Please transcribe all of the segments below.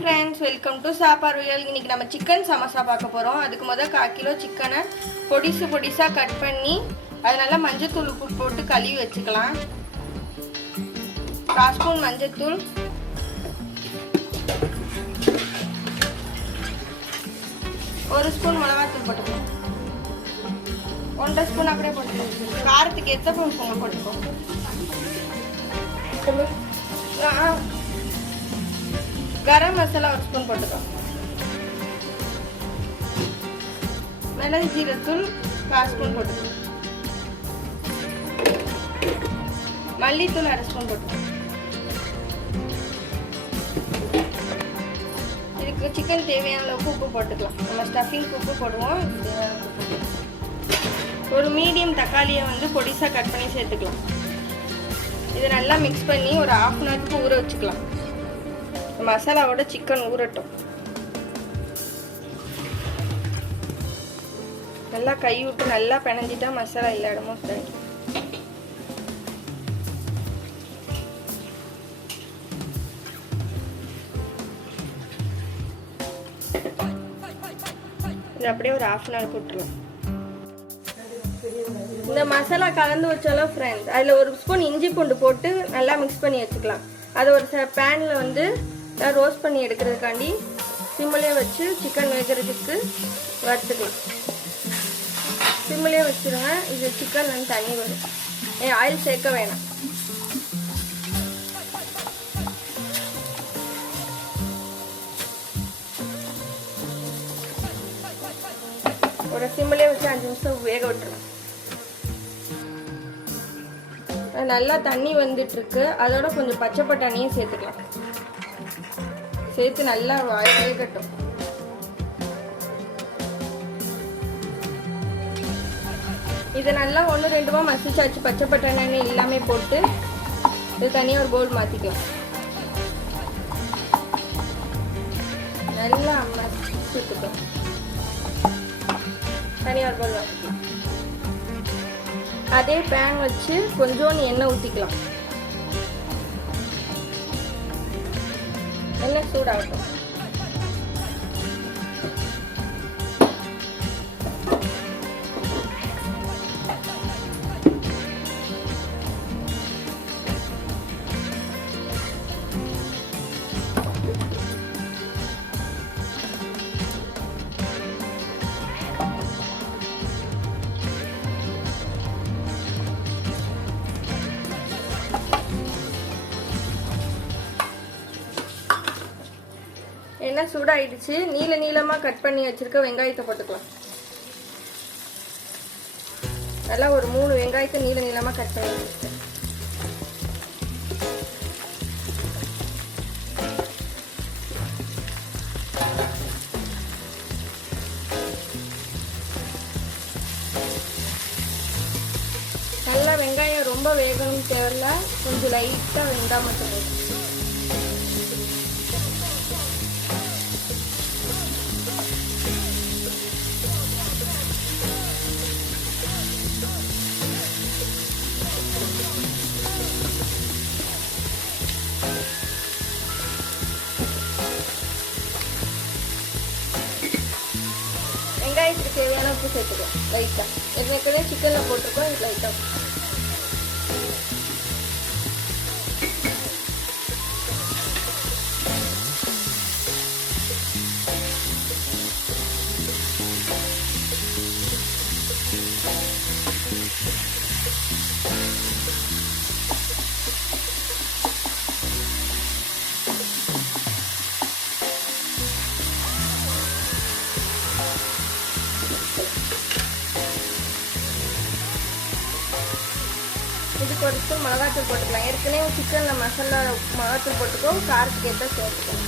Friends, welcome to சாப்பாடுவியல். இன்னைக்கு நம்ம chicken samosa பார்க்க போகிறோம். அதுக்கு முதல் 1/4 கிலோ சிக்கனை பொடிசாக கட் பண்ணி அது நல்லா மஞ்சத்தூள் உப்பு போட்டு கழுவி வச்சுக்கலாம். 1/4 ஸ்பூன் மஞ்சத்தூள், 1 ஸ்பூன் மிளகாத்தூள் போட்டுக்கலாம். 1.5 ஸ்பூன் அப்படியே போட்டுக்கலாம். காரத்துக்கு எத்த ஸ்பூன் போட்டுக்கோ. கரம் மசாலா 1 ஸ்பூன் போட்டுக்கோ. மிளகு ஜீரகத்தூள் 1/4 ஸ்பூன் போட்டுக்கோ. மல்லித்தூள் 1/2 ஸ்பூன் போட்டுக்கோ. இதுக்கு சிக்கன் தேவையான அளவுக்கு உப்பு போட்டுக்கலாம். நம்ம ஸ்டஃபிங் உப்பு போடுவோம். ஒரு மீடியம் தக்காளியை பொடிசாக கட் பண்ணி சேர்த்துக்கலாம். இதை நல்லா மிக்ஸ் பண்ணி ஒரு 1/2 அன் ஹவருக்கு ஊற வச்சுக்கலாம். மசாலாவோட சிக்கன் ஊறட்டும். நல்லா கை விட்டு நல்லா பிணைஞ்சிட்டா மசாலா எல்லா இடமும் சரி. இது அப்படியே ஒரு 1/2 அன் ஹவர் விட்டுருலாம். இந்த மசாலா கலந்து வச்சாலும் ஃப்ரெண்ட்ஸ், அதில் 1 ஸ்பூன் இஞ்சி பூண்டு போட்டு நல்லா மிக்ஸ் பண்ணி வச்சுக்கலாம். அதை ஒரு பேனில் ரோஸ்ட் பண்ணி எடுக்கிறதுக்காண்டி சிம்மிலே வச்சு சிக்கன் வேகிறதுக்கு வறுத்துக்கலாம். சிம்மிலே வச்சுருங்க. இது சிக்கன் தண்ணி வரும். ஆயில் சேர்க்க வேணாம். ஒரு சிம்மிலே வச்சு 5 நிமிஷம் வேக விட்டுருங்க. நல்லா தண்ணி வந்துட்டு இருக்கு. அதோட கொஞ்சம் பச்சை பட்டாணியும் சேர்த்துக்கலாம். சேர்த்து நல்லா வேகட்டும். இதை நல்லா 1-2 மசிச்சாச்சு. பச்சை பட்டாணி எல்லாமே போட்டு இது தனியாக ஒரு பவுல் மாற்றிக்கலாம். நல்லா மசிச்சுக்கிட்டோம். தனியாக ஒரு பவுல் மாற்றிக்கலாம். அதே பேன் வச்சு கொஞ்சோண்டு எண்ணெய் ஊற்றிக்கலாம். எண்ணெய் சூடாகட்டும். எண்ணெய் சூடாயிடுச்சு. நீளமாக கட் பண்ணி வச்சிருக்க வெங்காயத்தை போட்டுக்கலாம். நல்லா ஒரு 3 வெங்காயத்தை நீளமாக கட் பண்ணி வச்சிருக்கேன். நல்லா வெங்காயம் ரொம்ப வேகணும் தேவையில்ல, கொஞ்சம் லைட்டாக வெங்காயம் மட்டும் போதும். வெங்காயத்துக்கு தேவையான உப்பு சேர்த்துக்கலாம் லைட்டாக. ஏற்கனவே சிக்கனில் போட்டிருக்கோம். இது லைட்டாக இதுக்கு 1 ஸ்பூன் மிளகாத்தூள் போட்டுக்கலாம். ஏற்கனவே சிக்கனில் மசாலா மிளகாத்தூள் போட்டுக்கோ. காரத்துக்கு ஏற்ற சேர்த்துக்கலாம்.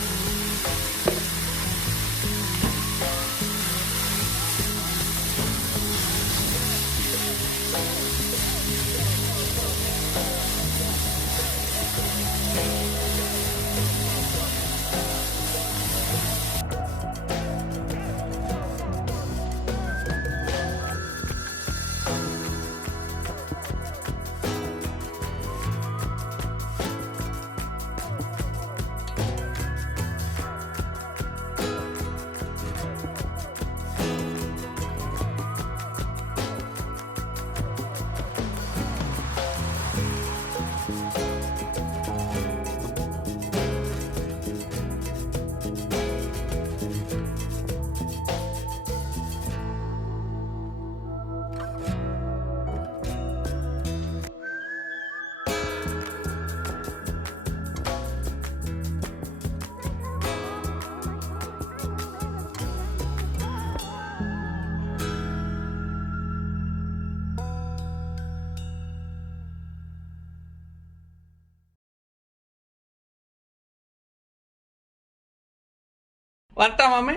வரட்டா மாமே